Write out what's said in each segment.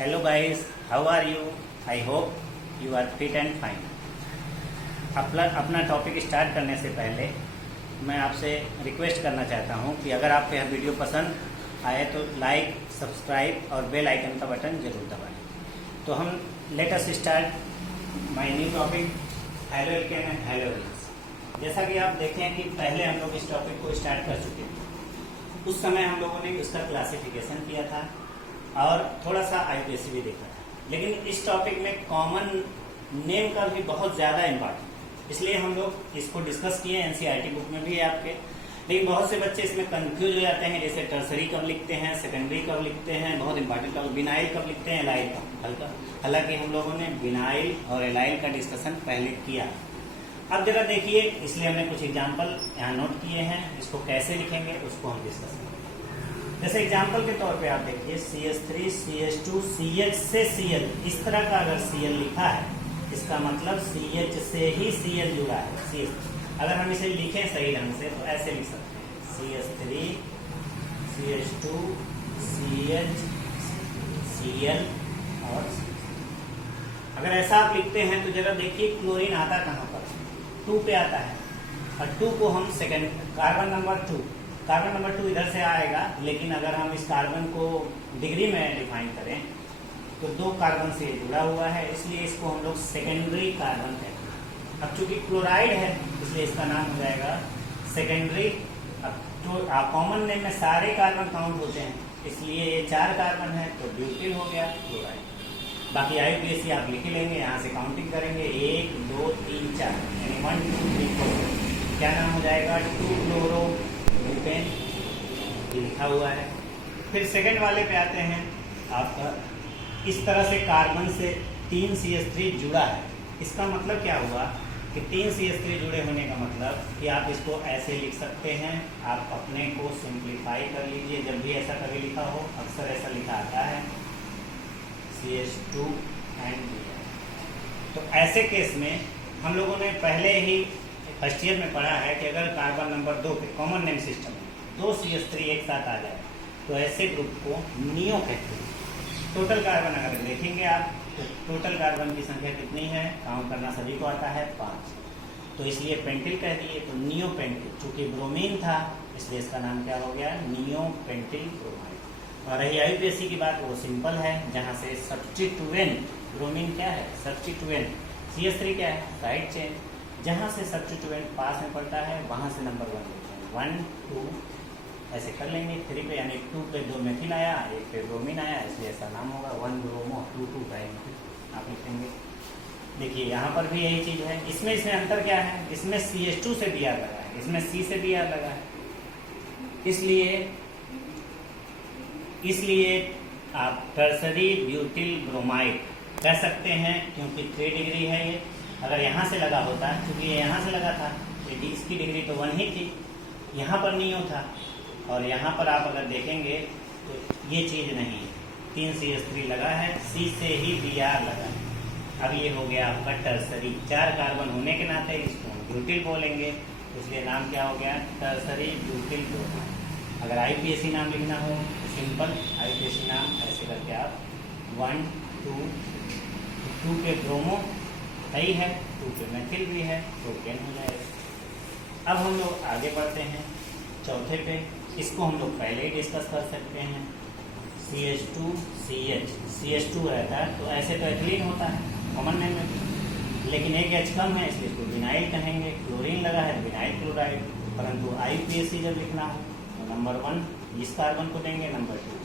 Hello guys, how are you? I hope you are fit and fine. अपना topic start करने से पहले मैं आपसे रिक्वेस्ट करना चाहता हूं कि अगर आपको यह वीडियो पसंद आए तो लाइक, सब्सक्राइब और बेल आइकन का बटन जरूर दबाएं। तो हम let us start my new topic haloalkane and haloalkanes. जैसा कि आप देखें कि पहले हम लोग इस टॉपिक को स्टार्ट कर चुके थे। उस समय हम लोगों ने उसका क्लासिफिकेशन किया था और थोड़ा सा आईपीएससी भी देखा था, लेकिन इस टॉपिक में कॉमन नेम का भी बहुत ज़्यादा इम्पॉर्टेंट, इसलिए हम लोग इसको डिस्कस किए। एनसीईआरटी बुक में भी है आपके, लेकिन बहुत से बच्चे इसमें कंफ्यूज हो जाते हैं। जैसे टर्सरी कब लिखते हैं, सेकेंडरी कब लिखते हैं, बहुत इंपॉर्टेंट कब, बिनाइल कब लिखते हैं, एलाइल कब। हालांकि हम लोगों ने बिनाइल और एलाइल का डिस्कशन पहले किया। अब जरा देखिए, इसलिए हमने कुछ एग्जाम्पल यहाँ नोट किए हैं। इसको कैसे लिखेंगे उसको हम डिस्कस करेंगे। जैसे एग्जाम्पल के तौर पे आप देखिए CH3, CH2, CH से Cl, इस तरह का अगर Cl लिखा है इसका मतलब CH से ही Cl जुड़ा है। CH अगर हम इसे लिखें सही ढंग से तो ऐसे लिख सकते हैं CH3, CH2, CH, Cl और अगर ऐसा आप लिखते हैं तो जरा देखिए क्लोरीन आता कहाँ पर, 2 पे आता है। और 2 को हम सेकेंड कार्बन नंबर 2 इधर से आएगा, लेकिन अगर हम इस कार्बन को डिग्री में डिफाइन करें तो 2 कार्बन से जुड़ा हुआ है, इसलिए इसको हम लोग सेकेंडरी कार्बन कहते हैं। अब चूंकि क्लोराइड है इसलिए इसका नाम हो जाएगा सेकेंडरी। अब तो कॉमन नेम में सारे कार्बन काउंट होते हैं, इसलिए ये 4 कार्बन है तो ब्यूटिल हो गया क्लोराइड। बाकी आईपीएससी आप लिख लेंगे, यहाँ से काउंटिंग करेंगे 1, 2, 3, 4 यानी 1, 2, 3, 4। क्या नाम हो जाएगा 2-क्लोरो ब्यूटेन, ये लिखा हुआ है। फिर सेकंड वाले पे आते हैं। आपका इस तरह से कार्बन से 3 CH3 जुड़ा है, इसका मतलब क्या हुआ कि 3 CH3 जुड़े होने का मतलब कि आप इसको ऐसे लिख सकते हैं। आप अपने को सिंप्लीफाई कर लीजिए, जब भी ऐसा कभी लिखा हो, अक्सर ऐसा लिखा आता है CH2 एंड Br। तो ऐसे केस में हम लोगों ने पहले ही फर्स्ट ईयर में पढ़ा है कि अगर कार्बन नंबर 2 पे कॉमन नेम सिस्टम में 2 CH3 एक साथ आ जाए तो ऐसे ग्रुप को नियो कहते हैं। टोटल कार्बन अगर देखेंगे आप तो टोटल कार्बन की संख्या कितनी है, काउंट करना सभी को आता है 5, तो इसलिए पेंटिल कह दिए। तो नियो पेंटिल, चूंकि ब्रोमीन था इसलिए इसका नाम क्या हो गया, नियो पेंटिल ब्रोमाइड। और रही आईपीएससी की बात, वो सिंपल है, जहाँ से सब्स्टिट्यूएंट, ब्रोमीन क्या है सब्स्टिट्यूएंट, CH3 क्या है साइड चेन, जहाँ से सब्स्टिट्यूएंट पास में पड़ता है वहाँ से नंबर 1 लिखते हैं। 1, 2 ऐसे कर लेंगे। 3 पे यानी 2 पे 2 मेथिल आया, 1 पे ब्रोमीन आया, इसलिए ऐसा नाम होगा 1 ब्रोमो 2 2 डाइमेथिल आप लिखेंगे। देखिए यहाँ पर भी यही चीज़ है। इसमें अंतर क्या है, इसमें CH2 से Br लगा है, इसमें C से Br लगा है, इसलिए आप टर्सरी ब्यूटिल ब्रोमाइड कह सकते हैं, क्योंकि 3 डिग्री है ये। अगर यहाँ से लगा होता, क्योंकि ये यहाँ से लगा था, इसकी डिग्री तो 1 ही थी, यहाँ पर नियो था, और यहाँ पर आप अगर देखेंगे तो ये चीज़ नहीं है, 3 CH3 लगा है, C से ही Br लगा है। अब ये हो गया आपका टर्सरी। 4 कार्बन होने के नाते इसको हम ब्यूटिल बोलेंगे, इसलिए नाम क्या हो गया टर्सरी ब्यूटिल ब्रोमाइड। अगर आईपीएससी नाम लिखना हो तो सिंपल आईपीएससी नाम ऐसे करके आप 1, 2 पे ब्रोमो सही है, 2 पे मेथिल भी है, तो 10 हो जाएगा। अब हम लोग आगे बढ़ते हैं चौथे पे। इसको हम लोग पहले ही डिस्कस कर सकते हैं। CH2 CH, CH2 रहता है तो ऐसे तो एथिलीन होता है कॉमन नेम में, लेकिन एक H कम है इसलिए इसको बिनाइल कहेंगे। क्लोरीन लगा है तो बिनाइल क्लोराइड। परंतु आईपीएससी जब लिखना हो तो नंबर 1 इस कार्बन को देंगे, नंबर 2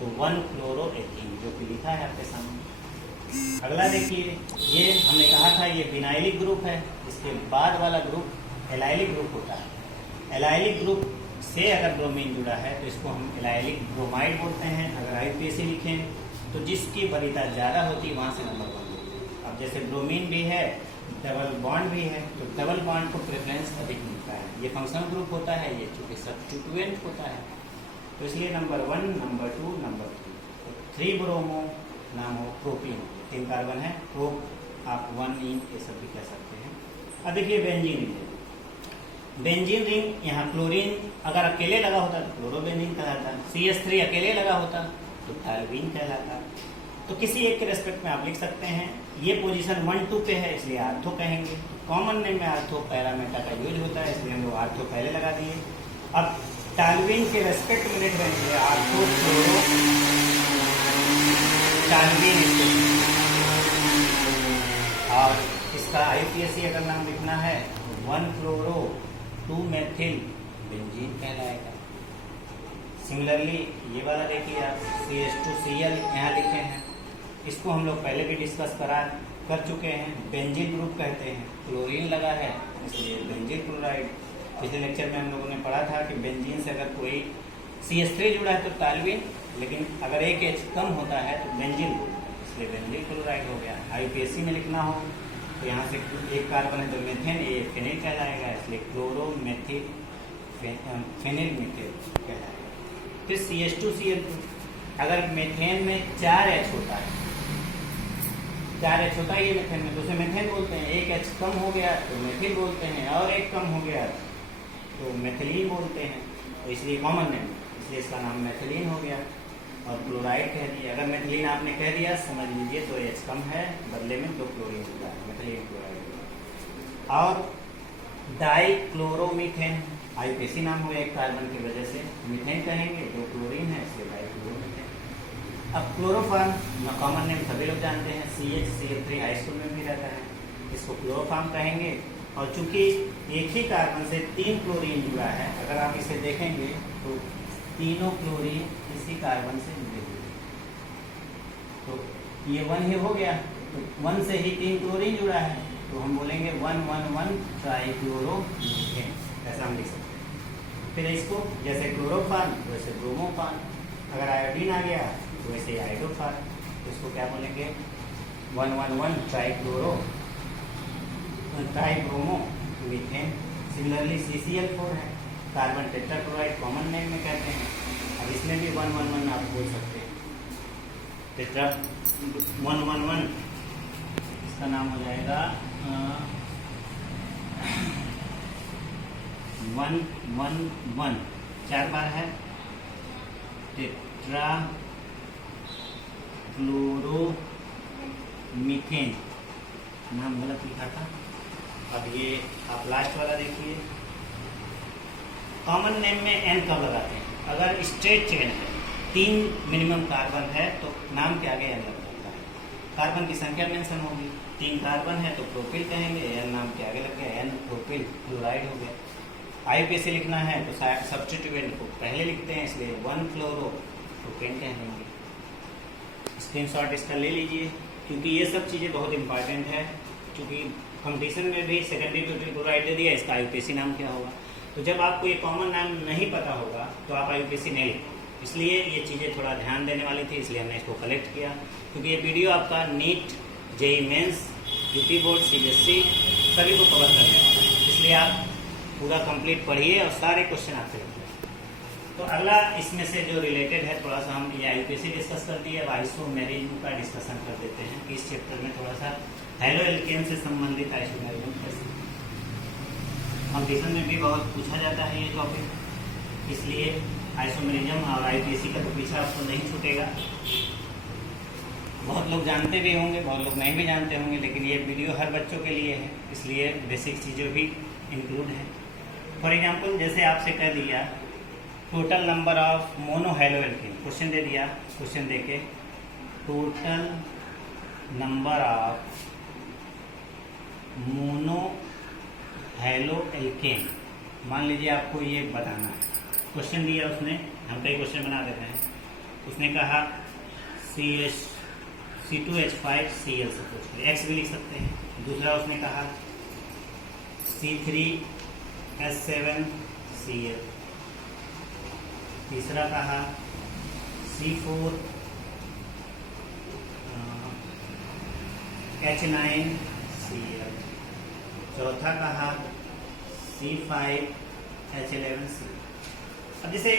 तो 1 क्लोरोएथीन, जो कि लिखा है आपके सामने। अगला देखिए, ये हमने कहा था ये बिनाइलिक ग्रुप है, इसके बाद वाला ग्रुप एलाइलिक ग्रुप होता है। एलाइलिक ग्रुप से अगर ब्रोमीन जुड़ा है तो इसको हम एलाइलिक ब्रोमाइड बोलते हैं। अगर आईपीएससी लिखें तो जिसकी वरीयता ज़्यादा होती है वहाँ से नंबर 1 लेते हैं। अब जैसे ब्रोमीन भी है, डबल बॉन्ड भी है, तो डबल बॉन्ड को प्रेफरेंस अधिक मिलता है। ये फंक्शनल ग्रुप होता है, ये चूँकि सब्स्टिट्यूएंट होता है, तो इसलिए नंबर 1, नंबर 2, नंबर 3। तो 3 ब्रोमो नाम हो प्रोपीन, 3 कार्बन है, प्रोप आप 1 इन ये सब भी कह सकते हैं। अब देखिए बेंजीन रिंग, बेंजीन रिंग यहाँ क्लोरीन अगर अकेले लगा होता तो क्लोरोबेंजीन कहलाता, CH3 अकेले लगा होता तो टर्बीन कहलाता। तो किसी एक के रेस्पेक्ट में आप लिख सकते हैं। ये पोजीशन 1 2 पे है इसलिए आर्थो कहेंगे। कॉमन नेम में आर्थो पैरामेटा का यूज होता है इसलिए हम लोग आर्थो पहले लगा दिए। अब टॉल्यूइन के रेस्पेक्ट में लिख रहे हैं आर्थो क्लोरो टॉल्यूइन। और इसका IUPAC अगर नाम लिखना है 1 क्लोरो 2 मेथिल बेंजीन कहलाएगा। सिमिलरली ये वाला देखिए आप CH2Cl यहाँ लिखे हैं, इसको हम लोग पहले भी डिस्कस कर चुके हैं। बेंजीन ग्रुप कहते हैं, क्लोरीन लगा है इसलिए बेंजीन क्लोराइड। पिछले लेक्चर में हम लोगों ने पढ़ा था कि बेंजीन से अगर कोई CH3 जुड़ा है तो टॉल्यूइन, लेकिन अगर एक H कम होता है तो बेंजीन, इसलिए बेंजीन क्लोराइड हो गया। IUPAC में लिखना हो तो यहाँ से एक कार्बन है तो मेथेन, ये फेनिल कहलाएगा इसलिए क्लोरो मेथिल फेनिल मेथिल कहलाएगा। फिर CH2Cl, अगर मेथेन में 4 H होता है, 4 H होता है ये मेथेन में, तो उसे मेथेन बोलते हैं। एक H कम हो गया तो मेथिल बोलते हैं, और एक कम हो गया तो मेथिलीन बोलते हैं। तो इसलिए कॉमन नेम, इसलिए इसका नाम मेथिलीन हो गया। और क्लोराइड कह दिया, अगर मेथिलीन आपने कह दिया समझ लीजिए तो H कम है, बदले में 2 क्लोरीन होता है, मेथिलीन क्लोराइड। और डाइक्लोरोमीथेन, IUPAC नाम हो एक कार्बन की वजह से, मीथेन कहेंगे 2 क्लोरीन है इसलिए डाइक्लोरोमीथेन। अब क्लोरोफॉर्म कॉमन नेम सभी लोग जानते हैं, CH3 हाई स्कूल में भी रहता है, इसको क्लोरोफॉर्म कहेंगे। और चूंकि एक ही कार्बन से 3 क्लोरीन जुड़ा है, अगर आप इसे देखेंगे तो तीनों क्लोरीन इसी कार्बन से जुड़े हुए हैं, तो ये 1 ही हो गया, तो 1 से ही 3 क्लोरीन जुड़ा है तो हम बोलेंगे 1,1,1 ट्राइक्लोरोमीथेन, ऐसा हम लिख सकते हैं। फिर इसको जैसे क्लोरोफॉर्म वैसे ब्रोमोफॉर्म, अगर आयोडीन आ गया तो वैसे आयोडोफॉर्म, तो इसको क्या बोलेंगे 1,1,1 trichloro tribromo methane. Similarly CCl4 है, कार्बन टेट्राक्लोराइड कॉमन नेम में कहते हैं। अब इसमें भी 1,1,1 आप बोल सकते हैं, टेट्रा 1,1,1 इसका नाम हो जाएगा 1,1,1, 4 बार है, टेट्रा क्लोरोमीथेन, नाम गलत लिखा था। अब ये आप लास्ट वाला देखिए, कॉमन नेम में N कब लगाते हैं? अगर स्ट्रेट चेन है, 3 मिनिमम कार्बन है तो नाम के आगे N लग जाता है। कार्बन की संख्या मेंशन होगी, 3 कार्बन है तो प्रोपिल कहेंगे, N नाम के आगे लग गया, N प्रोपिल क्लोराइड हो गया। IUPAC लिखना है तो सब्स्टिट्यूएंट को पहले लिखते हैं इसलिए 1 फ्लोरो प्रोपेन कह लेंगे। स्क्रीनशॉट इसका ले लीजिए क्योंकि ये सब चीज़ें बहुत इंपॉर्टेंट है, क्योंकि कंपटीशन में भी सेकेंडरी ब्यूटिल क्लोराइड दे दिया, इसका IUPAC नाम क्या होगा। तो जब आपको ये कॉमन नाम नहीं पता होगा तो आप IUPAC नहीं लिखो, इसलिए ये चीज़ें थोड़ा ध्यान देने वाली थी, इसलिए हमने इसको कलेक्ट किया। क्योंकि ये वीडियो आपका NEET, JEE mains, UP board, CBSE सभी को कवर करने वाला है, इसलिए आप पूरा कंप्लीट पढ़िए और सारे क्वेश्चन आपसे लिखिए। तो अगला इसमें से जो रिलेटेड है थोड़ा सा हम ये IUPAC डिस्कस कर दिए, अब आइसोमेरिज्म का डिस्कशन कर देते हैं कि इस चैप्टर में थोड़ा सा हेलो एल्केन से संबंधित आइसोमेरिज्म कैसे। कंपटीशन में भी बहुत पूछा जाता है ये टॉपिक, इसलिए आइसोमेरिज्म और IUPAC का तो पीछा आपको नहीं छूटेगा। बहुत लोग जानते भी होंगे, बहुत लोग नहीं भी जानते होंगे, लेकिन ये वीडियो हर बच्चों के लिए है, इसलिए बेसिक चीज़ें भी इंक्लूड है। फॉर एग्जाम्पल जैसे आपसे कह दिया total number of mono halo alkane, question दे दिया, क्वेश्चन देके total number of mono halo alkane, मान लीजिए आपको ये बताना है। क्वेश्चन दिया उसने, हम कई क्वेश्चन बना देते हैं। उसने कहा C2H5Cl से पूछ ले, X भी लिख सकते हैं। दूसरा उसने कहा C3H7Cl, तीसरा कहा C4H9Cl, चौथा कहा C5H11Cl। अब जैसे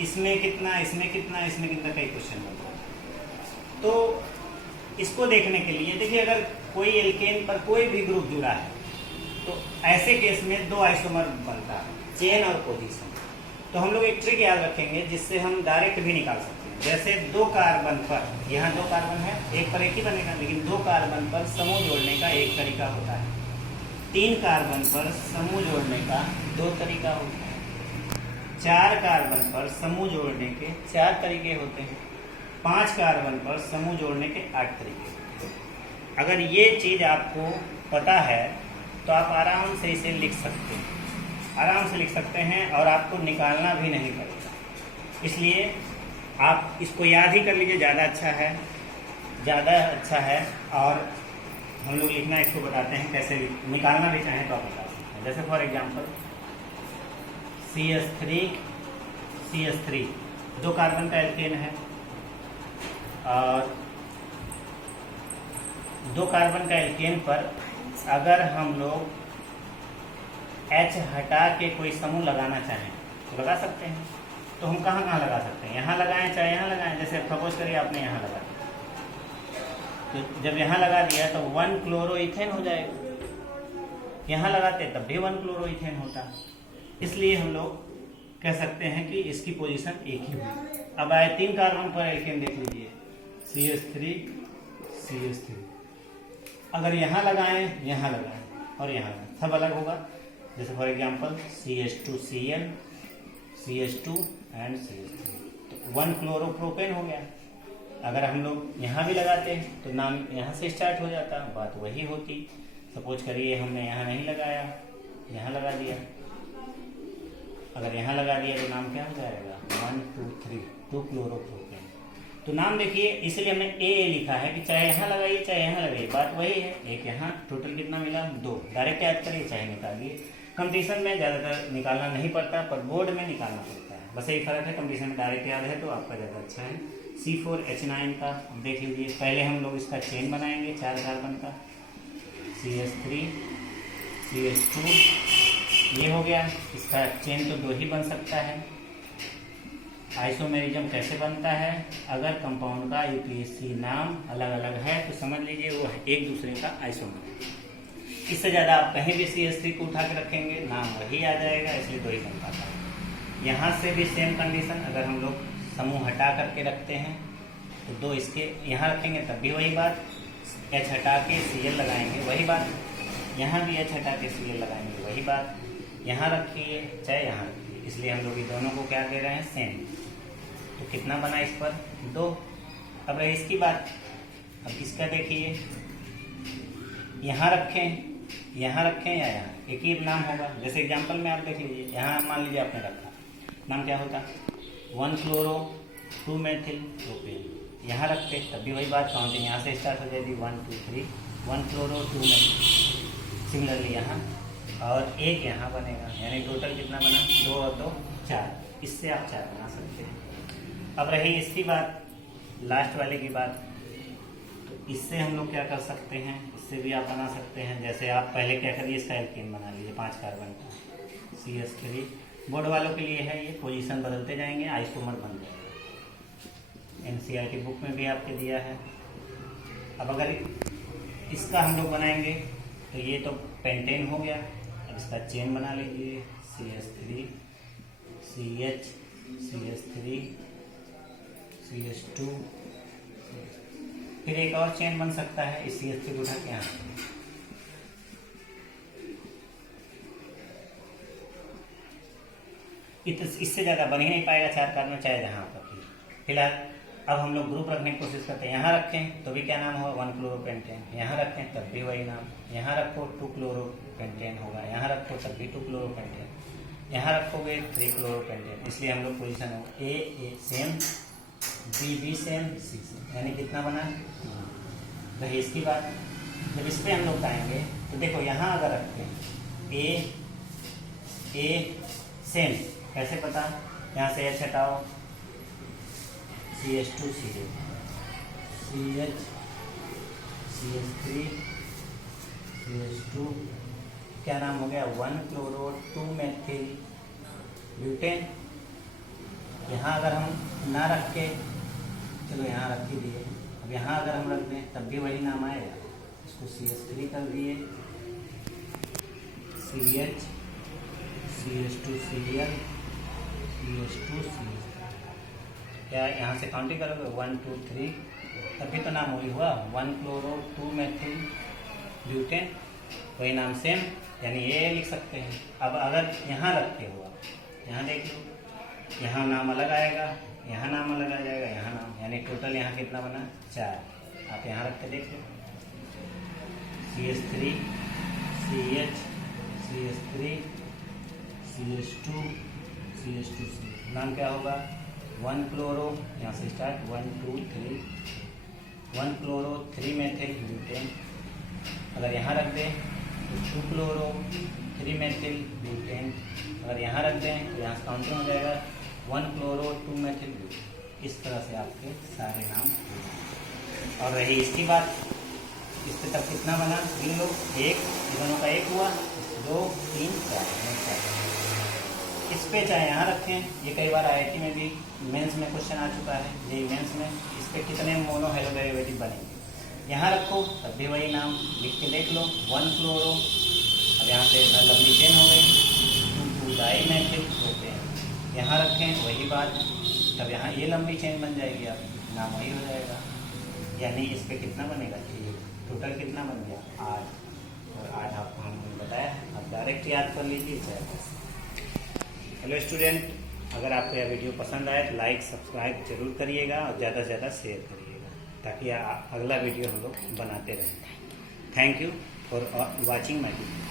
इसमें कितना, इसमें कितना, इसमें कितना, कई क्वेश्चन होता है। तो इसको देखने के लिए देखिए, अगर कोई एल्केन पर कोई भी ग्रुप जुड़ा है तो ऐसे केस में 2 आइसोमर बनता है, चेन और पोजीशन। तो हम लोग एक ट्रिक याद रखेंगे जिससे हम डायरेक्ट भी निकाल सकते हैं। जैसे 2 कार्बन पर, यहाँ 2 कार्बन है, एक पर एक ही बनेगा, लेकिन 2 कार्बन पर समूह जोड़ने का एक तरीका होता है। 3 कार्बन पर समूह जोड़ने का 2 तरीका होता है। 4 कार्बन पर समूह जोड़ने के 4 तरीके होते हैं। 5 कार्बन पर समूह जोड़ने के 8 तरीके होते हैं। अगर ये चीज़ आपको पता है तो आप आराम से इसे लिख सकते हैं, आराम से लिख सकते हैं और आपको निकालना भी नहीं पड़ेगा। इसलिए आप इसको याद ही कर लीजिए, ज़्यादा अच्छा है। और हम लोग लिखना इसको बताते हैं कैसे, निकालना भी चाहें तो आप निकाल सकते हैं। जैसे फॉर एग्जांपल CH3 2 कार्बन का एल्केन है और 2 कार्बन का एल्केन पर अगर हम लोग H हटा के कोई समूह लगाना चाहें तो लगा सकते हैं। तो हम कहाँ कहाँ लगा सकते हैं? यहाँ लगाएं चाहे यहाँ लगाएं। जैसे सपोज करिए आपने यहाँ लगा दिया, तो जब यहाँ लगा दिया तो 1 क्लोरोइथेन हो जाएगा। यहाँ लगाते तब भी 1 क्लोरोइथेन होता। इसलिए हम लोग कह सकते हैं कि इसकी पोजीशन एक ही हुई। अब आए 3 कार्बन पर एल्केन, देख लीजिए CH3 अगर यहाँ लगाएं, यहाँ लगाएं और यहाँ लगाएं, सब अलग होगा। जैसे for example CH2Cl, CH2 and CH3, तो 1 क्लोरोप्रोपेन हो गया। अगर हम लोग यहाँ भी लगाते हैं तो नाम यहाँ से स्टार्ट हो जाता, बात वही होती। सपोज करिए हमने यहाँ नहीं लगाया, यहाँ लगा दिया। अगर यहाँ लगा दिया तो नाम क्या हो जाएगा? 1 2 3 2 क्लोरोप्रोपेन। तो नाम देखिए, इसलिए हमने ए लिखा है कि चाहे यहाँ लगाइए चाहे यहाँ लगाइए, बात वही है। एक यहाँ, टोटल कितना मिला? 2। डायरेक्ट याद करिए चाहे निकालिए। कंपटीशन में ज़्यादातर निकालना नहीं पड़ता, पर बोर्ड में निकालना पड़ता है, बस यही फर्क है। कंपटीशन में डायरेक्ट याद है तो आपका ज़्यादा अच्छा है। C4H9 का देख लीजिए, पहले हम लोग इसका चेन बनाएंगे 4 कार्बन का। CH3 CH2 ये हो गया, इसका चेन तो 2 ही बन सकता है। आइसोमेरिज्म कैसे बनता है? अगर कंपाउंड का यूपीएससी नाम अलग अलग है तो समझ लीजिए वो एक दूसरे का आइसोमेर। इससे ज़्यादा आप कहीं भी CH3 को उठा के रखेंगे नाम वही आ जाएगा, इसलिए 2 ही बन पाता है। यहाँ से भी सेम कंडीशन, अगर हम लोग समूह हटा करके रखते हैं तो 2 इसके यहाँ रखेंगे तब भी वही बात। H हटा के Cl लगाएंगे वही बात, यहाँ भी H हटा के Cl लगाएंगे वही बात। यहाँ रखिए चाहे यहाँ रखिए, इसलिए हम लोग ये दोनों को क्या दे रहे हैं? सेम। तो कितना बना इस पर? 2। अब रही इसकी बात, अब इसका देखिए, यहाँ रखें या यहाँ, एक ही नाम होगा। जैसे एग्जांपल में आप देख लीजिए, यहाँ मान लीजिए आपने रखा, नाम क्या होता? 1 क्लोरो 2 मेथिल प्रोपेन। यहाँ रखते तब भी वही बात, काउंटिंग यहाँ से स्टार्ट हो जाएगी 1 2 3 1 क्लोरो 2 मेथिल। सिमिलरली यहाँ और एक यहाँ बनेगा, यानी टोटल कितना बना? 2 और 2 4। इससे आप 4 बना सकते हैं। अब रही इसकी बात, लास्ट वाले की बात, तो इससे हम लोग क्या कर सकते हैं? इससे भी आप बना सकते हैं। जैसे आप पहले क्या करिए, इसका एल्केन बना लीजिए 5 कार्बन का CH3। बोर्ड वालों के लिए है ये, पोजीशन बदलते जाएंगे, आइसोमर बन जाएगा। NCERT बुक में भी आपके दिया है। अब अगर इसका हम लोग बनाएंगे तो ये तो पेंटेन हो गया। अब इसका चेन बना लीजिए CH3 CH CH3 CH2, फिर एक और चेन बन सकता है इस CH3 को उठा के यहाँ। इससे ज़्यादा बन ही नहीं पाएगा 4 कार्बन, चाहे जहाँ पर। फिलहाल अब हम लोग ग्रुप रखने की कोशिश करते हैं। यहाँ रखें तो भी क्या नाम होगा? 1 क्लोरोपेंटेन। यहाँ रखें तब भी वही नाम। यहाँ रखो 2 क्लोरोपेंटेन होगा, यहाँ रखो तब भी 2 क्लोरोपेंटेन। यहाँ रखोगे 3 क्लोरोपेंटेन। इसलिए हम लोग पोजीशन हो A same, B same, C same, यानी कितना बना? रही इसकी बात। जब इस पर हम लोग आएंगे तो देखो, यहाँ अगर रखते हैं ए सेम, कैसे पता? यहाँ से H हटाओ, CH2 CH CH3 CH2, क्या नाम हो गया? 1 क्लोरो 2 मेथिल ब्यूटेन। यहाँ अगर हम ना रख के, चलो यहाँ रख ही दिए, अब यहाँ अगर हम रख दें तब भी वही नाम आएगा। इसको CH3 कर दिए, CH CH2Cl CH2 CH3। क्या यहाँ से काउंटिंग करोगे 1 2 3, तभी तो नाम वही हुआ 1 क्लोरो 2 मेथिल ब्यूटेन, वही नाम सेम, यानी ये लिख सकते हैं। अब अगर यहाँ रखते हो आप, यहाँ देख लो, यहाँ नाम अलग आएगा, यहाँ नाम अलग आ जाएगा, यहाँ नाम, यानी टोटल यहाँ कितना बना 4। आप यहाँ रख के देख लो, CH3 CH CH3 CH2 CH2 नाम क्या होगा 1 क्लोरो, यहाँ से स्टार्ट 1 2 3, 1 क्लोरो 3 मेथिल ब्यूटेन। अगर यहाँ रख दें तो 2 क्लोरो 3 मेथिल ब्यूटेन। अगर यहाँ रख दें तो यहाँ से काउंटिंग हो जाएगा 1 क्लोरो 2 मेथिल ब्यूटेन। इस तरह से आपके सारे नाम हो जाएंगे। और रही इसकी बात, इससे तक कितना बना, गिन लो, 1, दोनों का 1 हुआ, 2 3 4। इस पे चाहे यहाँ रखें, ये कई बार IIT में भी मेंस में क्वेश्चन आ चुका है, ये मेंस में, इस पे कितने मोनो हेलो डेरिवेटिव बनेंगे। यहाँ रखो तब भी वही नाम लिख के देख लो 1 क्लोरो, अब यहाँ से लंबी चेन हो गई 2 डाई मेथिल प्रोपेन। यहाँ रखें वही बात, तब यहाँ ये लंबी चेन बन जाएगी, अब नाम वही हो जाएगा। यानी इस पे कितना बनेगा, टोटल कितना बन गया 8, और 8 आपको हमने बताया, आप डायरेक्ट याद कर लीजिए चाहे। हेलो स्टूडेंट, अगर आपको यह वीडियो पसंद आए तो लाइक सब्सक्राइब जरूर करिएगा और ज़्यादा से ज़्यादा शेयर करिएगा, ताकि अगला वीडियो हम लोग बनाते रहें। Thank you for watching my video.